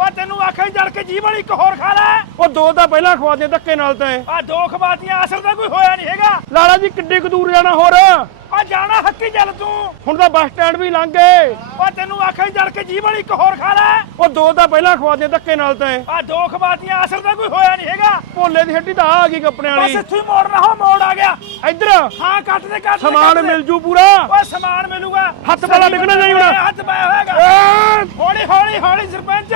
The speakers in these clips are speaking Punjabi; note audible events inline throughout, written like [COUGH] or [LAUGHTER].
ਓ ਤੈਨੂੰ ਆਖਾਂ ਜੜ ਕੇ ਜੀਭ ਵਾਲੀ ਇੱਕ ਹੋਰ ਖਾ ਲੈ। ਉਹ ਦੋ ਤਾਂ ਪਹਿਲਾਂ ਖਵਾ ਦੇ ਧੱਕੇ ਨਾਲ ਤਾਂ। ਆ ਦੋ ਖਵਾਤੀਆਂ ਅਸਰ ਤਾਂ ਕੋਈ ਹੋਇਆ ਨਹੀਂ ਹੈਗਾ। ਲਾਲਾ ਜੀ ਕਿੱਡੇ ਕੁ ਦੂਰ ਜਾਣਾ ਹੋਰ? ਆ ਜਾਣਾ ਹੱਕੀ ਚੱਲ ਤੂੰ। ਹੁਣ ਤਾਂ ਬੱਸ ਸਟੈਂਡ ਵੀ ਲੰਘ ਗਏ। ਓ ਤੈਨੂੰ ਆਖਾਂ ਜੜ ਕੇ ਜੀਭ ਵਾਲੀ ਇੱਕ ਹੋਰ ਖਾ ਲੈ। ਉਹ ਦੋ ਤਾਂ ਪਹਿਲਾਂ ਖਵਾ ਦੇ ਧੱਕੇ ਨਾਲ ਤਾਂ। ਆ ਦੋ ਖਵਾਤੀਆਂ ਅਸਰ ਤਾਂ ਕੋਈ ਹੋਇਆ ਨਹੀਂ ਹੈਗਾ। ਭੋਲੇ ਦੀ ਹੱਡੀ ਤਾਂ ਆ ਗਈ ਕੱਪੜਿਆਂ ਬਸ ਵਾਲੀ ਇੱਥੋਂ ਹੀ ਮੋੜਨਾ ਹੋ ਮੋੜ ਆ ਗਿਆ। ਇੱਧਰ। ਹਾਂ ਕੱਟ ਦੇ ਕੱਟ ਦੇ, ਸਮਾਨ ਕੱਟ ਦੇ। ਮਿਲ ਜੂ ਪੂਰਾ। ਓਏ ਸਮਾਨ ਮਿਲੂਗਾ। ਹੱਥ ਵਾਲਾ ਡਿੱਗਣਾ ਨਹੀਂ ਹੋਣਾ। ਹੱਥ ਪਾਇਆ ਹੋਏਗਾ ਹੌਲੀ ਹੌਲੀ ਹੌਲੀ ਸਰਪੰਚ।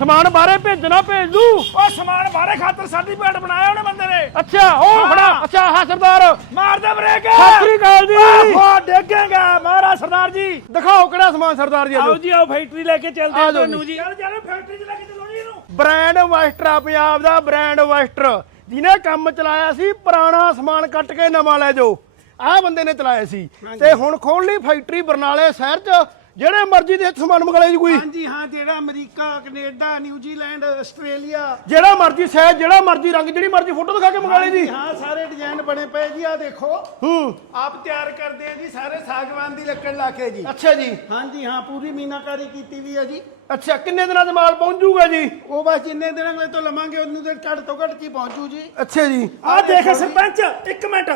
ਸਮਾਨ ਬਾਹਰੇ ਭੇਜਣਾ ਭੇਜ ਦੂ। ਓ ਸਮਾਨ ਬਾਰੇ ਖਾਤਰ ਸਰਟੀਫਿਕੇਟ ਬਣਾਇਆ ਉਹਨੇ ਬੰਦੇ ਨੇ। ਅੱਛਾ ਉਹ ਹਾਂ। ਖੜਾ ਅੱਛਾ ਹਾਂ ਸਰਦਾਰ। ਮਾਰ ਦੇ ਬ੍ਰੇਕ। ਸਤਿ ਸ੍ਰੀ ਅਕਾਲ ਜੀ। ਹੋ ਡੇਗੇਗਾ। ਮਹਾਰਾਜ ਸਰਦਾਰ ਜੀ। ਦਿਖਾਓ ਕਿਹੜਾ ਸਮਾਨ ਸਰਦਾਰ ਜੀ ਆਓ ਜੀ। ਆਓ ਫੈਕਟਰੀ ਲੈ ਕੇ ਚੱਲਦੇ ਆ ਜਾਓ ਤੁਹਾਨੂੰ ਜੀ। ਚੱਲ ਚੱਲ ਫੈਕਟਰੀ 'ਚ ਲੈ ਕੇ ਚੱਲੋ ਜੀ ਇਹਨੂੰ। ਬ੍ਰਾਂਡ ਵਾਸਟਰ ਆ ਪੰਜਾਬ ਦਾ ਬ੍ਰਾਂਡ ਵਾਸਟਰ। ਜਿਹਨੇ ਕੰਮ ਚਲਾਇਆ ਸੀ ਪੁਰਾਣਾ ਸਮਾਨ ਕੱਟ ਕੇ ਨਵਾਂ ਲੈ ਜਾਓ। ਆਹ ਬੰਦੇ ਨੇ ਚਲਾਇਆ ਸੀ। ਤੇ ਹੁਣ ਖੋਲ ਲਈ ਫੈਕਟਰੀ ਬਰਨਾਲੇ ਸ਼ਹਿਰ 'ਚ। ਜਿਹੜੇ ਮਰਜ਼ੀ ਦੇ ਸਮਾਨ ਮੰਗਾ ਲਈ ਕੋਈ। ਹਾਂਜੀ ਹਾਂ ਜਿਹੜਾ ਅਮਰੀਕਾ ਕੈਨੇਡਾ ਨਿਊਜ਼ੀਲੈਂਡ ਆਸਟ੍ਰੇਲੀਆ। ਜਿਹੜਾ ਮਰਜ਼ੀ ਸਾਈਜ਼ ਜਿਹੜਾ ਮਰਜ਼ੀ ਰੰਗ ਜਿਹੜੀ ਮਰਜ਼ੀ ਫੋਟੋ ਦਿਖਾ ਕੇ ਮੰਗਾ ਲਈ ਜੀ। ਹਾਂ ਸਾਰੇ ਡਿਜ਼ਾਈਨ ਬਣੇ ਪਏ ਜੀ ਆ ਦੇਖੋ। ਹੂੰ। ਆਪ ਤਿਆਰ ਕਰਦੇ ਆ ਜੀ ਸਾਰੇ ਸਾਗਵਾਨ ਦੀ ਲੱਕੜ ਲਾ ਕੇ ਜੀ। ਅੱਛਾ ਜੀ। ਹਾਂਜੀ ਹਾਂ ਪੂਰੀ ਮੀਨਾਕਾਰੀ ਕੀਤੀ ਵੀ ਆ ਜੀ। ਅੱਛਾ ਕਿੰਨੇ ਦਿਨਾਂ 'ਚ ਮਾਲ ਪਹੁੰਚ ਜਾਊਗਾ ਜੀ? ਉਹ ਬਸ ਜਿੰਨੇ ਦਿਨਾਂ ਅਗਲੇ ਤੋਂ ਲਵਾਂਗੇ ਉਹਨੂੰ ਦੇ ਘੱਟ ਤੋਂ ਘੱਟ ਹੀ ਪਹੁੰਚੂ ਜੀ। ਅੱਛਾ ਜੀ। ਆ ਦੇਖ ਸਰਪੰਚ ਇੱਕ ਮਿੰਟ।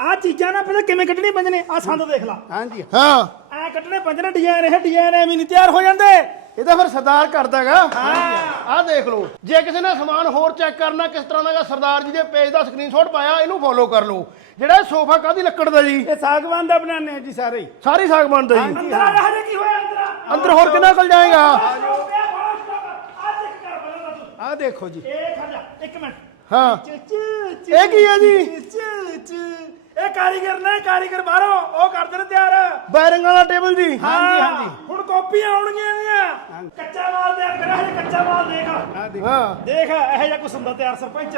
ਆ ਚੀਜ਼ਾਂ ਨਾ ਪਤਾ ਕਿਵੇਂ ਕੱਢਣੀ ਪੈਂਦੇ ਆ ਸੰਦ ਦੇਖ ਲਾ। ਹਾਂਜੀ। ਹਾਂ। ਐ ਕੱਢਣੇ ਪੈਂਦੇ ਨੇ ਡਿਜ਼ਾਈਨ ਇਹ ਡਿਜ਼ਾਈਨ ਐਵੇਂ ਨਹੀਂ ਤਿਆਰ ਹੋ ਜਾਂਦੇ। ਇਹ ਤਾਂ ਫਿਰ ਸਰਦਾਰ ਕਰਦਾਗਾ ਆਹ ਦੇਖ ਲਓ। ਜੇ ਕਿਸੇ ਨੇ ਸਮਾਨ ਹੋਰ ਚੈੱਕ ਕਰਨਾ ਕਿਸ ਤਰ੍ਹਾਂ ਦਾ ਗਾ ਸਰਦਾਰ ਜੀ ਦੇ ਪੇਜ ਦਾ ਸਕਰੀਨਸ਼ਾਟ ਪਾਇਆ ਇਹਨੂੰ ਫੋਲੋ ਕਰ ਲਓ। ਜਿਹੜਾ ਸੋਫਾ ਕਾਦੀ ਲੱਕੜ ਦਾ ਜੀ? ਇਹ ਸਾਗਵਾਨ ਦਾ ਬਣਾਉਂਦੇ ਆ ਜੀ ਸਾਰੇ। ਹੀ। ਸਾਰੀ ਸਾਗਵਾਨ ਦਾ ਜੀ। ਅੰਦਰ ਆ ਜਾ ਹਜੇ ਕੀ ਹੋਇਆ ਅੰਦਰ? ਆ ਅੰਦਰ ਹੋਰ ਕਿੰਨਾ ਕਲ ਜਾਏਗਾ? ਆਹ ਦੇਖੋ ਜੀ। ਇਹ ਖੜ ਇੱਕ ਮਿੰਟ। ਹਾਂ। ਇਹ ਕੀ ਹੈ ਜੀ? ਚੂ, ਚੂ। ਇਹ ਕਾਰੀਗਰ ਨੇ ਕਾਰੀਗਰ ਬਾਹਰੋਂ। ਉਹ ਕਰਦੇ ਨੇ ਤਿਆਰ। ਬੈਰਿੰਗ ਵਾਲਾ ਟੇਬਲ ਜੀ। ਹਾਂਜੀ, ਹਾਂਜੀ। ਹੁਣ ਕਾਪੀਆਂ ਆਉਣਗੀਆਂ ਇਹਦੀਆਂ। ਕੱਚਾ ਮਾਲ ਤਿਆਰ ਕਰਿਆ ਹਜੇ ਕੱਚਾ ਮਾਲ ਦੇਖ। ਹਾਂ ਦੇਖ। ਇਹੋ ਜਿਹਾ ਕੁਛ ਹੁੰਦਾ ਤਿਆਰ ਸਰਪੰਚ।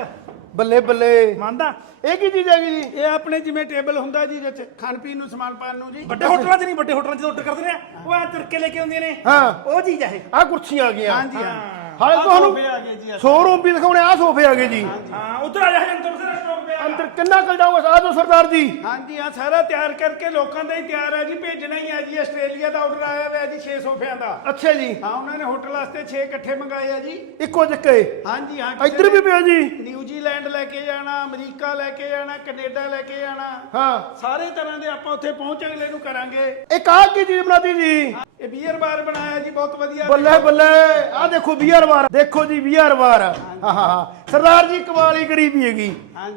ਬੱਲੇ ਬੱਲੇ। ਮੰਨਦਾ? ਇਹ ਕੀ ਚੀਜ਼ ਹੈਗੀ ਜੀ? ਇਹ ਆਪਣੇ ਜਿਵੇਂ ਟੇਬਲ ਹੁੰਦਾ ਜੀ ਜਿਹਦੇ ਚ ਖਾਣ ਪੀਣ ਨੂੰ ਸਮਾਨ ਪਾਣ ਨੂੰ ਜੀ। ਵੱਡੇ ਹੋਟਲਾਂ 'ਚ ਨਹੀਂ ਵੱਡੇ ਹੋਟਲਾਂ 'ਚ ਆਰਡਰ ਕਰਦੇ ਨੇ। ਉਹ ਆ ਤੁਰ ਕੇ ਲੈ ਕੇ ਆਉਂਦੀਆਂ ਨੇ। ਹਾਂ। ਉਹ ਚੀਜ਼ ਆ ਇਹ। ਆਹ ਕੁਰਸੀਆਂ ਆ ਗਈਆਂ। ਹਾਂਜੀ ਹਾਂ। ਹਾਲੇ ਤੁਹਾਨੂੰ ਸੋਫੇ ਆ ਗਏ ਜੀ ਸ਼ੋਰੂਮ ਵੀ ਦਿਖਾਉਣੇ ਆ ਸੋਫੇ ਆ ਗਏ ਜੀ। ਹਾਂ ਉਧਰ ਆ ਜਾ ਸਟਾਕ ਪਿਆ ਅੰਦਰ ਕਿੰਨਾ ਕਲ ਜਾਊਗਾ ਸਾਹ ਤੋਂ ਸਰਦਾਰ ਜੀ? ਹਾਂਜੀ ਹਾਂ ਸਾਰਾ ਤਿਆਰ ਕਰਕੇ ਲੋਕਾਂ ਦਾ ਹੀ ਤਿਆਰ ਹੈ ਜੀ ਭੇਜਣਾ ਹੀ ਹੈ ਜੀ ਆਸਟ੍ਰੇਲੀਆ ਦਾ ਆਰਡਰ ਆਇਆ ਹੋਇਆ ਜੀ 6 ਸੋਫਿਆਂ ਦਾ। ਅੱਛਾ ਜੀ। ਹਾਂ ਉਹਨਾਂ ਨੇ ਹੋਟਲ ਵਾਸਤੇ 6 ਇਕੱਠੇ ਮੰਗਾਏ ਆ ਜੀ। ਇੱਕੋ ਚੱਕੇ ਹਾਂਜੀ ਹਾਂ ਇੱਧਰ ਵੀ ਪਿਆ ਜੀ? ਨਿਊਜ਼ੀਲੈਂਡ ਲੈ ਕੇ ਜਾਣਾ ਅਮਰੀਕਾ ਲੈ ਕੇ ਜਾਣਾ ਕੈਨੇਡਾ ਲੈ ਕੇ ਜਾਣਾ। ਹਾਂ। ਸਾਰੇ ਤਰ੍ਹਾਂ ਦੇ ਆਪਾਂ ਉੱਥੇ ਪਹੁੰਚ ਅਗਲੇ ਨੂੰ ਕਰਾਂਗੇ। ਇੱਕ ਆਹ ਕੀ ਚੀਜ਼ ਬਣਾਤੀ ਜੀ? ਇਹ ਬੀਅਰ ਬਾਰ ਬਣਾਇਆ ਜੀ ਬਹੁਤ ਵਧੀਆ ਬੱਲੇ ਬੱਲੇ ਆ ਦੇਖੋ 20 ਵਾਰ ਦੇਖੋ ਜੀ 20 ਵਾਰ। ਹਾਂ ਸਰਦਾਰ ਜੀ ਕਮਾਲ ਹੀ ਕਰੀ।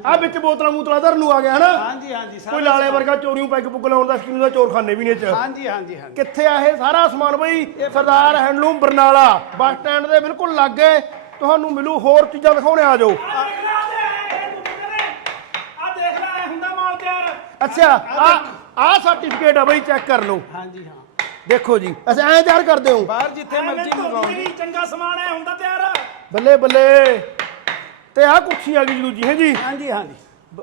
ਆ ਵਿੱਚ ਬੋਤਲਾਂ ਮੂਤਲਾਂ ਧਰਨ ਨੂੰ ਆ ਗਿਆ ਹਨਾ? ਹਾਂਜੀ ਹਾਂਜੀ ਕੋਈ ਲਾਲੇ ਵਰਗਾ ਚੋਰੀਆਂ ਪੈਗ ਪੁੱਗ ਲਾਉਣ ਦਾ ਸਕੀਮ ਦਾ ਚੋਰਖਾਨੇ ਵੀ ਨੇ ਚ। ਹਾਂਜੀ ਹਾਂਜੀ ਹਾਂਜੀ। ਕਿੱਥੇ ਆ ਇਹ ਸਾਰਾ ਸਮਾਨ ਬਈ? Sardar handloom Barnala bus stand ਦੇ ਬਿਲਕੁਲ ਲਾਗੇ। ਤੁਹਾਨੂੰ ਮਿਲੂ ਹੋਰ ਚੀਜ਼ਾਂ ਦਿਖਾਉਣੇ ਆ ਜਾਓ। ਅੱਛਾ ਆ ਆ ਸਰਟੀਫਿਕੇਟ ਆ ਬਈ ਚੈੱਕ ਕਰ ਲਓ। ਹਾਂਜੀ ਹਾਂ। ਦੇਖੋ ਜੀ। ਅੱਛਾ ਐਂ ਤਿਆਰ ਕਰਦੇ ਹੋ। ਬਾਹਰ ਜਿੱਥੇ ਮਰਜ਼ੀ ਮੰਗਾਓ ਜੀ ਚੰਗਾ ਸਮਾਨ ਹੈ ਹੁੰਦਾ ਤਿਆਰ। ਬੱਲੇ ਬੱਲੇ। ਤੇ ਆ ਕੁਰਸੀ ਆ ਗਈ ਜੀ ਦੂਜੀ ਹੈ ਜੀ? ਹਾਂਜੀ ਹਾਂਜੀ।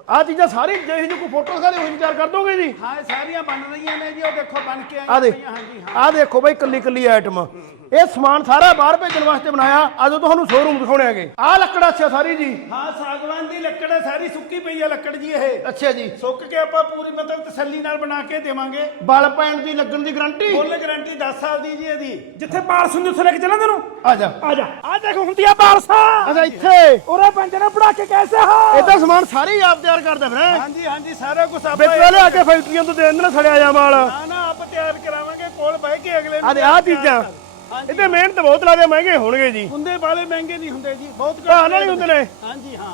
ਆ ਚੀਜ਼ਾਂ ਸਾਰੀ ਜਿਹੇ ਜਿਹੀ ਕੋਈ ਫੋਟੋ ਦਿਓ ਉਹੀ ਤਿਆਰ ਕਰ ਦੋਗੇ ਜੀ? ਹਾਂ ਇਹ ਸਾਰੀਆਂ ਬਣ ਰਹੀਆਂ ਨੇ ਜੀ ਉਹ ਦੇਖੋ ਬਣ ਕੇ ਆ ਆਈਆਂ ਪਈਆਂ, ਹਾਂਜੀ ਹਾਂ। ਆ ਦੇਖੋ ਬਈ ਕੱਲੀ ਕੱਲੀ ਆਈਟਮ ਇਹ ਸਮਾਨ ਸਾਰਾ ਬਾਹਰ ਭੇਜਣ ਵਾਸਤੇ ਬਣਾਇਆ ਆਜੋ ਤੁਹਾਨੂੰ ਸ਼ੋਰੂਮ ਦਿਖਾਉਣੇ ਆਗੇ ਆ ਲੱਕੜ ਅੱਛਾ ਸਾਰੀ ਜੀ। ਹਾਂ ਸਾਗਵਾਨ ਦੀ ਲੱਕੜ ਹੈ ਸਾਰੀ ਸੁੱਕੀ ਪਈ ਹੈ ਲੱਕੜ ਜੀ ਇਹ। ਅੱਛਾ ਜੀ। ਸੁੱਕ ਕੇ ਆਪਾਂ ਪੂਰੀ ਮਤਲਬ ਤਸੱਲੀ ਨਾਲ ਬਣਾ ਕੇ ਦੇਵਾਂਗੇ। ਬਲ ਪੈਣ ਦੀ ਲੱਗਣ ਦੀ ਗਾਰੰਟੀ ਫੁੱਲ ਗਾਰੰਟੀ 10 ਸਾਲ ਦੀ ਜੀ ਇਹਦੀ। ਜਿੱਥੇ ਬਾਰਸ ਹੁੰਦੀ ਉੱਥੇ ਲੈ ਕੇ ਚੱਲਾਂ ਤੈਨੂੰ? ਆ ਜਾ। ਆ ਜਾ। ਆ ਦੇਖ ਹੁੰਦੀ ਆ ਬਾਰਸਾ। ਅੱਛਾ ਇੱਥੇ। ਉਰੇ ਪੰਜ ਨੇ ਪੜਾ ਕੇ ਕੈਸੇ ਹੋ? ਇਹ ਤਾਂ ਸਮਾਨ ਸਾਰੇ ਹੀ ਆਪ ਤਿਆਰ ਕਰਦਾ ਫਿਰ ਹੈਂ? ਹਾਂਜੀ ਹਾਂਜੀ ਸਾਰਾ ਕੁਝ ਆਪਾਂ ਵਿੱਚ ਵਾਲੇ ਆ ਕੇ ਫੈਕਟਰੀਆਂ ਤੋਂ ਦੇ ਦਿੰਦੇ ਨੇ ਸੜਿਆ ਜਾ ਮਾਲ। ਨਾ ਨਾ ਆਪ ਤਿਆਰ ਕਰਾਵਾਂਗੇ ਕੋਲ ਬਹਿ ਕੇ ਅਗਲੇ ਆ ਦੇ ਆ ਚੀਜ਼ਾਂ। ਹਾਂਜੀ। ਇਹਦੇ ਮਿਹਨਤ ਬਹੁਤ ਲਾਦੇ ਮਹਿੰਗੇ ਹੋਣਗੇ ਜੀ। ਹੁੰਦੇ ਵਾਲੇ ਮਹਿੰਗੇ ਨਹੀਂ ਹੁੰਦੇ ਜੀ ਬਹੁਤ ਘੱਟ ਭਾਅ ਨਾਲ ਹੀ ਹੁੰਦੇ ਨੇ। ਹਾਂਜੀ ਹਾਂ।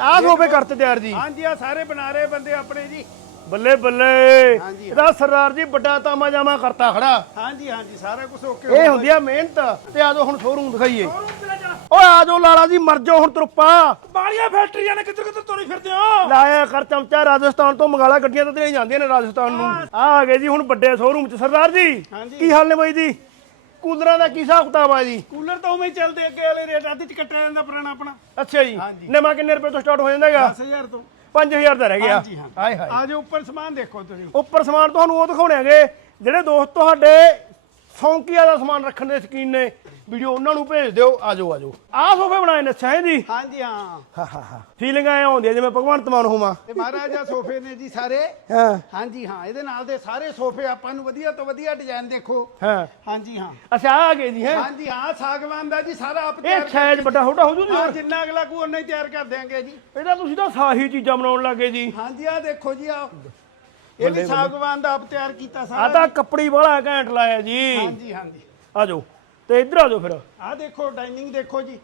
ਆਹ ਸੋਫੇ ਕਰਤੇ ਤਿਆਰ ਜੀ। ਹਾਂਜੀ ਆ ਸਾਰੇ ਬਣਾ ਰਹੇ ਬੰਦੇ ਆਪਣੇ ਜੀ। ਬੱਲੇ ਬੱਲੇ। ਹਾਂਜੀ। ਇਹਦਾ ਸਰਦਾਰ ਜੀ ਵੱਡਾ ਤਾਮਾ ਜਾਮਾ ਕਰਤਾ ਖੜਾ। ਹਾਂਜੀ ਹਾਂਜੀ ਸਾਰਾ ਕੁਝ ਓਕੇ ਇਹ ਹੁੰਦੀ ਆ ਮਿਹਨਤ। ਤੇ ਆਜੋ ਹੁਣ ਸ਼ੋਰੂਮ ਦਿਖਾਈਏ। ਓਏ ਆਜੋ ਲਾਲਾ ਜੀ ਮਰ ਜਾਓ ਹੁਣ ਤਰੁੱਪਾ। ਬਾਲੀਆਂ ਫੈਕਟਰੀਆਂ ਨੇ ਕਿੱਧਰ ਕਿੱਧਰ ਤੁਰੀ ਫਿਰਦੇ ਹੋ? ਲਾਇਆ ਕਰ ਚਮਚਾ ਰਾਜਸਥਾਨ ਤੋਂ ਮੰਗਾਲਾ ਗੱਡੀਆਂ ਤਾਂ ਤੇਰੀਆਂ ਜਾਂਦੀਆਂ ਨੇ ਰਾਜਸਥਾਨ ਨੂੰ। ਆ ਆ ਗਏ ਜੀ ਹੁਣ ਵੱਡੇ ਸ਼ੋਰੂਮ ਚ। ਸਰਦਾਰ ਜੀ। ਕੀ ਹਾਲ ਨੇ ਬਾਈ ਜੀ? ਕੂਲਰਾਂ ਦਾ ਕੀ ਹਿਸਾਬ ਕਿਤਾਬ ਆ ਜੀ? ਕੂਲਰ ਤਾਂ ਉਵੇਂ ਚੱਲਦੇ ਅੱਗੇ ਵਾਲੇ ਰੇਟ ਅੱਧ ਚ ਕੱਟਿਆ ਜਾਂਦਾ ਪੁਰਾਣਾ ਆਪਣਾ। ਅੱਛਾ ਜੀ। ਨਵਾਂ ਕਿੰਨੇ ਰੁਪਏ ਤੋਂ ਸਟਾਰਟ ਹੋ ਜਾਂਦਾਗਾ 10000 ਤੋਂ। 5000 ਦਾ ਰਹਿ ਗਿਆ। ਹਾਂਜੀ, ਹਾਂ। ਹਾਏ ਹਾਏ। ਆ ਜਾਓ ਉੱਪਰ ਸਮਾਨ ਦੇਖੋ ਤੁਸੀਂ। ਉੱਪਰ ਸਮਾਨ ਤੁਹਾਨੂੰ ਉਹ ਦਿਖਾਉਣੇ ਹੈਗੇ ਜਿਹੜੇ ਦੋਸਤ ਤੁਹਾਡੇ ਸੌਂਕੀਆ ਦਾ ਸਮਾਨ ਰੱਖਣ ਦੇ ਸ਼ਕੀਨ ਨੇ। ਵੀਡੀਓ ਉਹਨਾਂ ਨੂੰ ਭੇਜ ਦਿਓ ਆਜੋ ਆਜੋ। ਆਹ ਸੋਫੇ ਬਣਾਏ ਨੇ ਅੱਛਾ ਹੈ ਜੀ। ਹਾਂਜੀ ਹਾਂ। ਹਾ ਹਾ ਹਾ। ਫੀਲਿੰਗ ਆਇਆ ਹੁੰਦੀ ਜਿਵੇਂ ਭਗਵੰਤ ਮਾਨ ਹੋਵਾਂ। ਤੇ ਮਹਾਰਾਜਾ ਸੋਫੇ ਨੇ ਜੀ ਸਾਰੇ। ਹਾਂ। ਹਾਂਜੀ ਹਾਂ ਇਹਦੇ ਨਾਲ ਦੇ ਸਾਰੇ ਸੋਫੇ ਆਪਾਂ ਨੂੰ ਵਧੀਆ ਤੋਂ ਵਧੀਆ ਡਿਜ਼ਾਈਨ ਦੇਖੋ। ਹਾਂ। ਹਾਂਜੀ ਹਾਂ। ਅੱਛਾ ਆ ਗਏ ਜੀ ਹੈ? ਹਾਂਜੀ ਹਾਂ ਸਾਗਵਾਨ ਦਾ ਜੀ ਸਾਰਾ ਆਪ ਇਹ ਸਾਈਜ਼ ਵੱਡਾ ਛੋਟਾ ਹੋ ਜੂ ਜੀ? ਜਿੰਨਾ ਅਗਲਾ ਕੋ ਉਨਾ ਹੀ ਤਿਆਰ ਕਰ ਦਿਆਂਗੇ ਜੀ। ਇਹਦਾ ਤੁਸੀਂ ਤਾਂ ਸਾਹੀ ਚੀਜ਼ਾਂ ਬਣਾਉਣ ਲੱਗੇ ਜੀ। ਹਾਂਜੀ ਆ ਦੇਖੋ ਜੀ ਆ ਇਹ ਵੀ ਸਾਗਵਾਨ ਦਾ ਆਪ ਤਿਆਰ ਕੀਤਾ ਆ ਸਾਰਾ ਤਾਂ ਕੱਪੜੀ ਵਾਲਾ ਘੈਂਟ ਲਾਇਆ ਜੀ। ਹਾਂਜੀ ਹਾਂਜੀ। ਆਜੋ। ਤੇ ਇੱਧਰ ਆਜੋ ਫਿਰ। ਆ ਦੇਖੋ ਡਾਈਨਿੰਗ ਦੇਖੋ ਜੀ।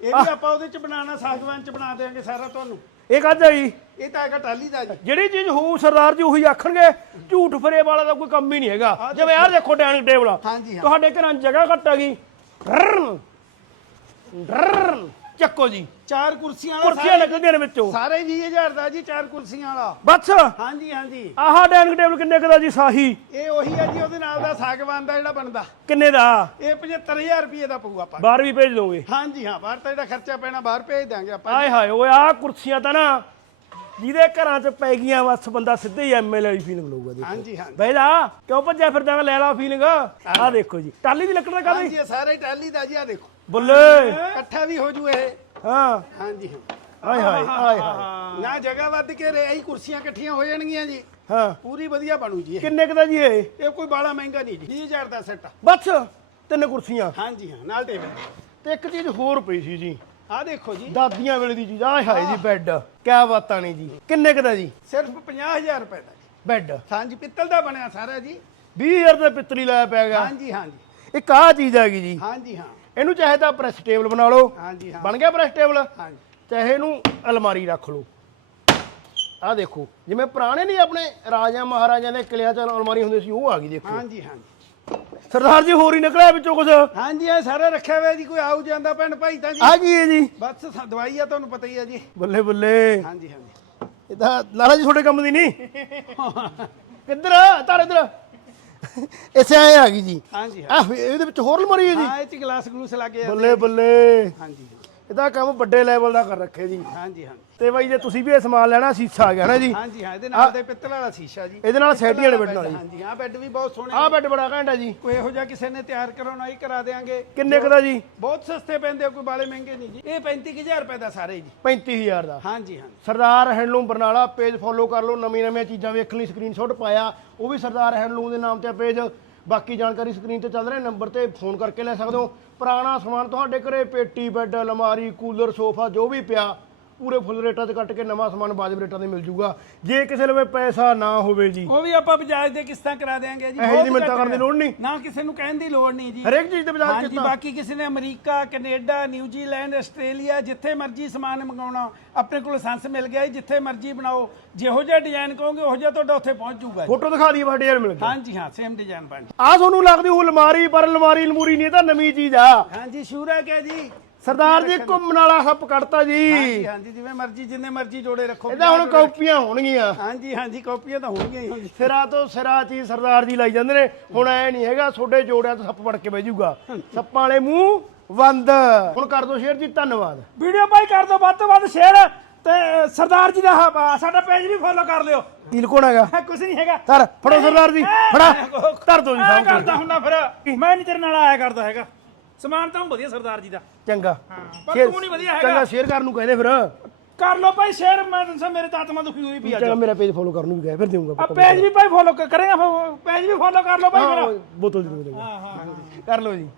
ਇਹ ਵੀ ਆਪਾਂ ਉਹਦੇ ਚ ਬਣਾਉਣਾ ਸਾਗਵਾਨ ਚ ਬਣਾ ਦੇਾਂਗੇ ਸਾਰਾ ਤੁਹਾਨੂੰ। ਇਹ ਕਾਹਦਾ ਜੀ? ਇਹ ਤਾਂ ਹੈਗਾ ਟਾਲੀ ਦਾ ਜੀ। ਜਿਹੜੀ ਚੀਜ਼ ਹੋਊ ਸਰਦਾਰ ਜੀ ਉਹੀ ਆਖਣਗੇ ਝੂਠ ਫਰੇ ਵਾਲਾ ਦਾ ਕੋਈ ਕੰਮ ਹੀ ਨਹੀਂ ਹੈਗਾ। ਜਿਵੇਂ ਆਹ ਦੇਖੋ। ਡਾਈਨਿੰਗ ਟੇਬਲ ਹਾਂਜੀ, ਹਾਂ। ਤੁਹਾਡੇ ਘਰਾਂ 'ਚ ਜਗ੍ਹਾ ਘੱਟ ਹੈਗੀ। ਡਰਰ ਡਰਰ ਚੱਕੋ ਜੀ। ਚਾਰ ਕੁਰਸੀਆਂ ਵਾਲਾ ਕੁਰਸੀਆਂ ਲੱਗਦੀਆਂ ਨੇ ਵਿੱਚੋਂ। ਸਾਰੇ 20000 ਦਾ ਜੀ ਚਾਰ ਕੁਰਸੀਆਂ ਵਾਲਾ। ਬਸ। ਹਾਂਜੀ ਹਾਂਜੀ। ਆਹ ਡਾਈਨਿੰਗ ਟੇਬਲ ਕਿੰਨੇ ਕੁ ਦਾ ਜੀ ਸਾਹੀ? ਇਹ ਉਹੀ ਹੈ ਜੀ ਉਹਦੇ ਨਾਲ ਦਾ ਸਾਗਵਾਨ ਦਾ ਜਿਹੜਾ ਬਣਦਾ। ਕਿੰਨੇ ਦਾ? ਇਹ 75000 ਰੁਪਏ ਦਾ ਪਊਗਾ ਆਪਾਂ। ਬਾਹਰ ਵੀ ਭੇਜ ਦੋਗੇ? ਹਾਂਜੀ ਹਾਂ ਬਾਹਰ ਤਾਂ ਜਿਹੜਾ ਖਰਚਾ ਪੈਣਾ ਬਾਹਰ ਭੇਜ ਦਾਂਗੇ ਆਪਾਂ ਆਏ ਹਾਏ ਓਏ ਆਹ ਕੁਰਸੀਆਂ ਤਾਂ ਨਾ ਜਿਹਦੇ ਘਰਾਂ 'ਚ ਪੈ ਗਈਆਂ ਬਸ ਬੰਦਾ ਸਿੱਧੇ ਹੀ ਐਮਐਲਏ ਵਾਲੀ ਫੀਲਿੰਗ ਲਊਗਾ ਦੇਖੋ। ਹਾਂਜੀ ਹਾਂਜੀ। ਜਾ ਕਿਉਂ ਭੱਜਿਆ ਫਿਰਦਾ ਲੈ ਲਾ ਫੀਲਿੰਗ ਆਹ ਦੇਖੋ ਜੀ ਟਾਲੀ ਦੀ ਲੱਕੜ ਦਾ ਕਾਹਦੀ? ਹਾਂਜੀ ਇਹ ਸਾਰਾ ਟਾਲੀ ਦਾ ਜੀ ਆ ਦੇਖੋ। ਬੱਲੇ। ਇਕੱਠਾ ਵੀ ਹੋ ਜੂ ਇਹ। ਹਾਂ। ਹਾਂਜੀ ਹਾਂ। ਆਏ ਹਾਏ ਆਏ ਹਾਏ। ਨਾ ਜਗ੍ਹਾ ਵੱਧ ਕੇ ਰਹੇ ਇਹੀ ਕੁਰਸੀਆਂ ਇਕੱਠੀਆਂ ਹੋ ਜਾਣਗੀਆਂ ਜੀ। ਹਾਂ। ਪੂਰੀ ਵਧੀਆ ਬਣੂ ਜੀ ਇਹ। ਕਿੰਨੇ ਕੁ ਦਾ ਜੀ ਇਹ? ਇਹ ਕੋਈ ਬਾਲਾ ਮਹਿੰਗਾ ਨਹੀਂ ਜੀ 20000 ਦਾ ਸੈੱਟ ਬਸ ਤਿੰਨ ਕੁਰਸੀਆਂ। ਹਾਂਜੀ ਹਾਂ ਨਾਲ ਟੇਬਲ। ਤੇ ਇੱਕ ਚੀਜ਼ ਹੋਰ ਪਈ ਸੀ ਜੀ। ਆ ਦੇਖੋ ਜੀ। ਦਾਦੀਆਂ ਵੇਲੇ ਦੀ ਚੀਜ਼ ਆਏ ਹਾਏ ਜੀ ਬੈੱਡ। ਕਿਆ ਬਾਤਾਂ ਨੇ ਜੀ। ਕਿੰਨੇ ਕੁ ਦਾ ਜੀ? ਸਿਰਫ 50000 ਰੁਪਏ ਦਾ ਜੀ। ਬੈੱਡ। ਹਾਂਜੀ ਪਿੱਤਲ ਦਾ ਬਣਿਆ ਸਾਰਾ ਜੀ। 20000 ਦਾ ਪਿੱਤਲੀ ਲਾਇਆ ਪੈਗਾ ਹਾਂਜੀ ਹਾਂਜੀ। ਇੱਕ ਆਹ ਚੀਜ਼ ਹੈਗੀ ਜੀ। ਹਾਂਜੀ ਹਾਂ। ਇਹਨੂੰ ਚਾਹੇ ਤਾਂ ਪ੍ਰੈਸ ਟੇਬਲ ਬਣਾ ਲਓ। ਹਾਂਜੀ ਹਾਂ। ਬਣ ਗਿਆ ਪ੍ਰੈਸ ਟੇਬਲ ਹਾਂਜੀ। ਚਾਹੇ ਇਹਨੂੰ ਅਲਮਾਰੀ ਰੱਖ ਲਓ। ਆਹ ਦੇਖੋ ਜਿਵੇਂ ਪੁਰਾਣੇ ਨਹੀਂ ਆਪਣੇ ਰਾਜਾ ਮਹਾਰਾਜਾ ਦੇ ਕਿਲਿਆਂ 'ਚ ਅਲਮਾਰੀ ਹੁੰਦੀ ਸੀ ਉਹ ਆ ਗਈ ਦੇਖੋ। ਹਾਂਜੀ ਹਾਂਜੀ। ਸਰਦਾਰ ਜੀ ਹੋਰ ਹੀ ਨਿਕਲਿਆ ਵਿੱਚੋਂ ਕੁਝ ਹਾਂਜੀ ਇਹ ਸਾਰਾ ਰੱਖਿਆ ਹੋਇਆ ਜੀ ਕੋਈ ਆਉ ਜਾਂਦਾ ਭੈਣ ਭਾਈ ਤਾਂ ਜੀ। ਆ ਕੀ ਹੈ ਜੀ। ਬਸ ਸ- ਦਵਾਈ ਆ ਤੁਹਾਨੂੰ ਪਤਾ ਹੀ ਆ ਜੀ। ਬੱਲੇ ਬੱਲੇ। ਹਾਂਜੀ ਹਾਂਜੀ। ਇਹ ਤਾਂ ਲਾਲਾ ਜੀ ਤੁਹਾਡੇ ਕੰਮ ਦੀ ਨਹੀਂ। [LAUGHS] ਕਿੱਧਰ ਆ? ਤਾਰ ਇੱਧਰ। [LAUGHS] ਇਸੇ ਆਏ ਆ ਗਈ ਜੀ। ਹਾਂਜੀ ਹਾਂ। ਆਹ ਇਹਦੇ ਵਿੱਚ ਹੋਰ ਅਲਮਾਰੀ ਹੈ ਜੀ? ਹਾਂ ਇਹ ਚ ਗਲਾਸ ਗਲੂਸ ਲੱਗੇ ਆ ਬੱਲੇ ਬੱਲੇ। ਹਾਂਜੀ। ਇਹਦਾ ਕੰਮ ਵੱਡੇ ਲੈਵਲ ਦਾ ਕਰ ਰੱਖੇ ਜੀ। ਹਾਂਜੀ ਹਾਂਜੀ। ਤੇ ਬਾਈ ਜੇ ਤੁਸੀਂ ਵੀ ਇਹ ਸਮਾਨ ਲੈਣਾ ਸੀਸਾ ਆ ਗਿਆ ਨਾ ਜੀ। ਹਾਂਜੀ ਹਾਂ ਇਹਦੇ ਨਾਲ ਦੇ ਪਿੱਤਲ ਵਾਲਾ ਸ਼ੀਸ਼ਾ ਜੀ। ਇਹਦੇ ਨਾਲ ਸੈਟੀਆਂ ਨੇ ਬੈਠਣ ਵਾਲੀ ਹਾਂਜੀ ਹਾਂ ਬੈੱਡ ਵੀ ਬਹੁਤ ਸੋਹਣੇ ਆਹ ਬੈੱਡ ਬੜਾ ਘੈਂਟ ਹੈ ਜੀ। ਕੋਈ ਇਹੋ ਜਿਹਾ ਕਿਸੇ ਨੇ ਤਿਆਰ ਕਰਾਉਣਾ ਹੀ ਕਰਾ ਦੇਾਂਗੇ ਕਿੰਨੇ ਕੁ ਦਾ ਜੀ? ਬਹੁਤ ਸਸਤੇ ਪੈਂਦੇ ਆ, ਕੋਈ ਬਾਲੇ ਮਹਿੰਗੇ ਨਹੀਂ ਜੀ। ਇਹ 35000 ਰੁਪਏ ਦਾ ਸਾਰੇ ਜੀ। 35000 ਦਾ। ਹਾਂਜੀ ਹਾਂਜੀ। Sardar handloom Barnala page follow ਕਰ ਲਓ ਨਵੀਂ ਨਵੀਆਂ ਚੀਜ਼ਾਂ ਵੇਖਣ ਲਈ ਸਕਰੀਨਸ਼ਾਟ ਪਾਇਆ। ਉਹ ਵੀ ਸਰਦਾਰ ਹੈਂਡਲੂਮ ਦੇ ਨਾਮ ਤੇ ਪੇਜ ਬਾਕੀ ਜਾਣਕਾਰੀ ਸਕਰੀਨ ਤੇ ਚੱਲ ਰਿਹਾ ਨੰਬਰ ਤੇ ਫੋਨ ਕਰਕੇ ਲੈ ਸਕਦੇ ਹੋ। ਪੁਰਾਣਾ ਸਮਾਨ ਤੁਹਾਡੇ ਘਰੇ, ਪੇਟੀ ਬੈੱਡ, ਅਲਮਾਰੀ, ਕੂਲਰ, ਸੋਫਾ, ਜੋ ਵੀ ਪਿਆ ਪੂਰੇ ਫੁੱਲ ਰੇਟਾਂ 'ਚ ਕੱਟ ਕੇ ਨਵਾਂ ਸਮਾਨ ਵਾਜਬ ਰੇਟਾਂ ਤੇ ਮਿਲ ਜੂਗਾ। ਜੇ ਕਿਸੇ ਲਵੇ ਪੈਸਾ ਨਾ ਹੋਵੇ ਜੀ। ਉਹ ਵੀ ਆਪਾਂ ਬਜਾਜ ਦੇ ਕਿਸ਼ਤਾਂ ਕਰਾ ਦੇਾਂਗੇ ਜੀ। ਇਹੋ ਮਿੰਨਤਾਂ ਘੱਟ ਕਰਨ ਦੀ ਲੋੜ ਨਹੀਂ। ਨਾ ਕਿਸੇ ਨੂੰ ਕਹਿਣ ਦੀ ਲੋੜ ਨਹੀਂ ਜੀ। ਹਰੇਕ ਚੀਜ਼ ਤੇ ਬਜਾਜ ਹਾਂਜੀ ਕਿਤਾ ਬਾਕੀ ਕਿਸੇ ਨੇ ਅਮਰੀਕਾ ਕੈਨੇਡਾ ਨਿਊਜ਼ੀਲੈਂਡ ਆਸਟ੍ਰੇਲੀਆ ਜਿੱਥੇ ਮਰਜ਼ੀ ਸਮਾਨ ਮੰਗਾਉਣਾ ਆਪਣੇ ਕੋਲ ਲਾਇਸੈਂਸ ਮਿਲ ਗਿਆ ਜੀ ਜਿੱਥੇ ਮਰਜ਼ੀ ਬਣਾਓ। ਜਿਹੋ ਜਿਹਾ ਡਿਜ਼ਾਈਨ ਕਹੋਗੇ ਉਹੋ ਜਿਹਾ ਤੁਹਾਡਾ ਉੱਥੇ ਪਹੁੰਚ ਜਾਊਗਾ ਜੀ। ਫੋਟੋ ਦਿਖਾ ਦਈਏ ਸਾਡੇ ਯਾਰ ਮਿਲ ਗਿਆ। ਹਾਂਜੀ ਹਾਂ ਸੇਮ ਡਿਜ਼ਾਈਨ ਬਣ ਆ ਤੁਹਾਨੂੰ ਲੱਗਦੀ ਉਹ ਅਲਮਾਰੀ ਪਰ ਅਲਮਾਰੀ ਅਲਮੂਰੀ ਨਹੀਂ ਇਹ ਤਾਂ ਨਵੀਂ ਚੀਜ਼ ਆ। ਹਾਂਜੀ ਸ਼ੂਰਾ ਕਿਆ ਜੀ? ਸਰਦਾਰ ਜੀ ਘੁੰਮਣ ਵਾਲਾ ਸੱਪ ਕੱਢਤਾ ਜੀ। ਹਾਂਜੀ ਹਾਂਜੀ ਜਿਵੇਂ ਮਰਜ਼ੀ ਜਿੰਨੇ ਮਰਜ਼ੀ ਜੋੜੇ ਰੱਖੋ। ਇਹਦਾ ਹੁਣ ਕਾਪੀਆਂ ਹੋਣਗੀਆਂ। ਹਾਂਜੀ ਹਾਂਜੀ ਕਾਪੀਆਂ ਤਾਂ ਹੋਣਗੀਆਂ ਹੀ। ਸਿਰਾ ਤੋਂ ਸਿਰਾ ਚੀਜ਼ ਸਰਦਾਰ ਜੀ ਲਾਈ ਜਾਂਦੇ ਨੇ। ਹੁਣ ਐ ਨਹੀਂ ਹੈਗਾ ਛੋਡੇ ਜੋੜਿਆਂ ਤੋਂ ਸੱਪ ਵੜ ਕੇ ਬਹਿ ਜਾਊਗਾ। ਸੱਪਾਂ ਵਾਲੇ ਮੂੰਹ ਬੰਦ। ਹੁਣ ਕਰ ਦੋ ਸ਼ੇਰ ਜੀ ਧੰਨਵਾਦ। ਵੀਡੀਓ ਭਾਈ ਕਰ ਦਿਓ ਵੱਧ ਤੋਂ ਵੱਧ ਸ਼ੇਅਰ ਤੇ ਸਰਦਾਰ ਜੀ ਦਾ ਹ- ਸਾਡਾ ਪੇਜ ਵੀ ਫੋਲੋ ਕਰ ਲਿਓ। ਤੀਲ ਕੋਣ ਹੈਗਾ? ਕੁਝ ਨਹੀਂ ਹੈਗਾ। ਧਰ ਫੜੋ ਸਰਦਾਰ ਜੀ। ਫੜਾ। ਧਰ ਦੋ ਜੀ ਐਂ ਸਾਹਮਣੇ ਕਰਦਾ ਹੁੰਦਾ ਫਿਰ। ਮੈਂ ਨਹੀਂ ਤੇਰੇ ਨਾਲ ਆਇਆ ਕਰਦਾ ਹੈਗਾ। ਸਮਾਨ ਤਾਂ ਵਧੀਆ ਸਰਦਾਰ ਜੀ ਦਾ। ਚੰਗਾ। ਪਰ ਤੂੰ ਨਹੀਂ ਵਧੀਆ ਹੈਗਾ। ਚੰਗਾ ਸ਼ੇਅਰ ਕਰਨ ਨੂੰ ਕਹਿੰਦੇ ਫਿਰ। ਕਰ ਲਓ ਭਾਈ ਸ਼ੇਅਰ ਮੈਂ ਤੁਹਾਨੂੰ ਮੇਰੀ ਤਾਂ ਆਤਮਾ ਦੁਖੀ ਹੋਈ ਪਈ ਅੱਜ ਚੰਗਾ ਮੇਰਾ ਪੇਜ ਫੋਲੋ ਕਰਨ ਨੂੰ ਵੀ ਗਏ ਫਿਰ ਦੇਊਂਗਾ ਆ ਪੇਜ ਵੀ ਭਾਈ ਫੋਲੋ ਕਰੇਗਾ ਪੇਜ ਵੀ ਫੋਲੋ ਕਰ ਲਓ ਭਾਈ ਮੇਰਾ। ਬੋਤਲ ਦੇ ਕਰ ਲਓ ਜੀ।